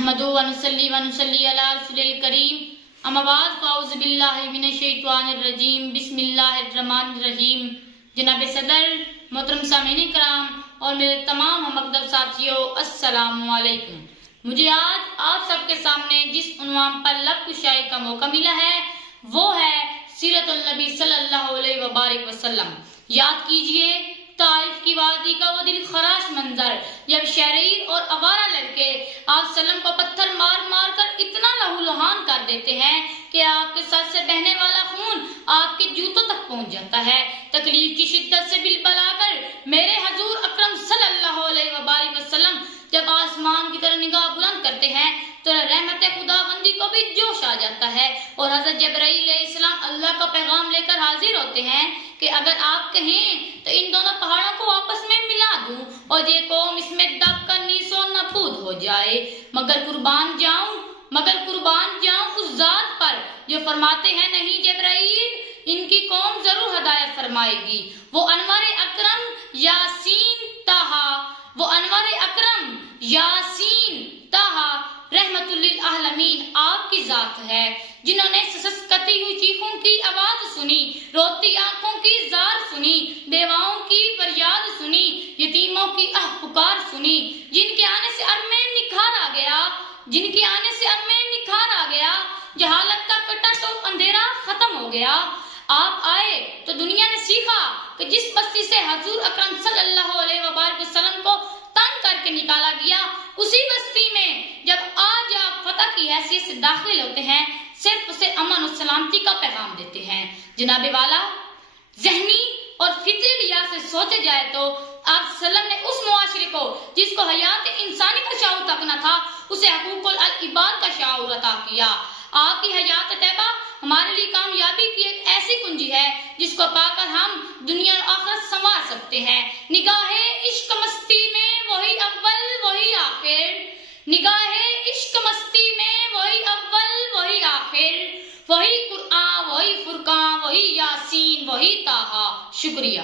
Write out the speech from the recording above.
नहमदु व नुसल्ली अला रसूलिल करीम अम्मा बाद फ़ाउज़ु बिल्लाहि मिनश शैतानिर रजीम बिस्मिल्लाहिर्रहमानिर रहीम। जनाब सदर, मोहतरम सामीन कराम और मेरे तमाम हमअक़दर साथियों, अस्सलामु अलैकुम। मुझे आज आप सबके सामने जिस उन्वान पर लब कुशाई का मौका मिला है वो है सीरतुल नबी सल्लल्लाहु अलैहि वसल्लम। याद कीजिए ताइफ की वादी का वो दिल खराश मंजर, जब शरीर और आवारा लड़के आप सल्लम को पत्थर मार मार कर इतना लहूलुहान कर देते हैं कि आपके सर से बहने वाला खून आपके जूतों तक पहुंच जाता है। तकलीफ की शिद्दत से बिलबला कर मेरे हजूर अकरम सल्लल्लाहु अलैहि वसल्लम जब आसमान की तरफ निगाह बुलंद करते हैं तो रहमत खुदाबंदी को भी जोश आ जाता है और हजरत जबराइल अलैहिस्सलाम अल्लाह का पैगाम लेकर हाजिर होते हैं कि अगर आप कहें तो इन दोनों पहाड़ों को आपस में मिला दूं और ये कौम इसमें दब कर नीसो नफूद हो जाए, मगर कुर्बान जाऊं उस जात पर जो फरमाते हैं नहीं जबराइल इनकी कौम जरूर हिदायत फरमाएगी। वो अनवर अकरम यासीन ताहा रहमतुल लिल आलमीन आपकी जात है, जिन्होंने ससकती हुई चीखों की आवाज सुनी, रोती आंखों की जार सुनी, बेवाओं की फरियाद सुनी, यतीमों की आह पुकार सुनी, जिनके आने से अर्थ में निखार आ गया, जहालत का कटा तो अंधेरा खत्म हो गया। आप आए तो दुनिया ने सीखा कि जिस बस्ती से हजूर अकरम सल्लल्लाहु अलैहि वसल्लम को तंग करके निकाला गया, उसी बस्ती में जब आज आप फतह की हैसियत से दाखिल होते हैं, सिर्फ उसे अमन और सलामती का पैगाम देते हैं। जनाबे वाला, ज़हनी और फितरी लिहाज से सोचे जाए तो आप सल्लम ने उस मुआशरे को जिसको हयात इंसानी का शाऊर तकना था, उसे हकूकुल अल इबाद का शाऊर अता किया। आपकी हयात तैयबा हमारे लिए कामयाबी की एक ऐसी कुंजी है जिसको पाकर हम दुनिया और आखिरत संवार सकते हैं। निगाहे इश्क मस्ती में वही अव्वल वही आखिर, निगाहे इश्क मस्ती में वही अव्वल वही आखिर, वही कुरआन वही फुरकान वही यासीन वही ताहा। शुक्रिया।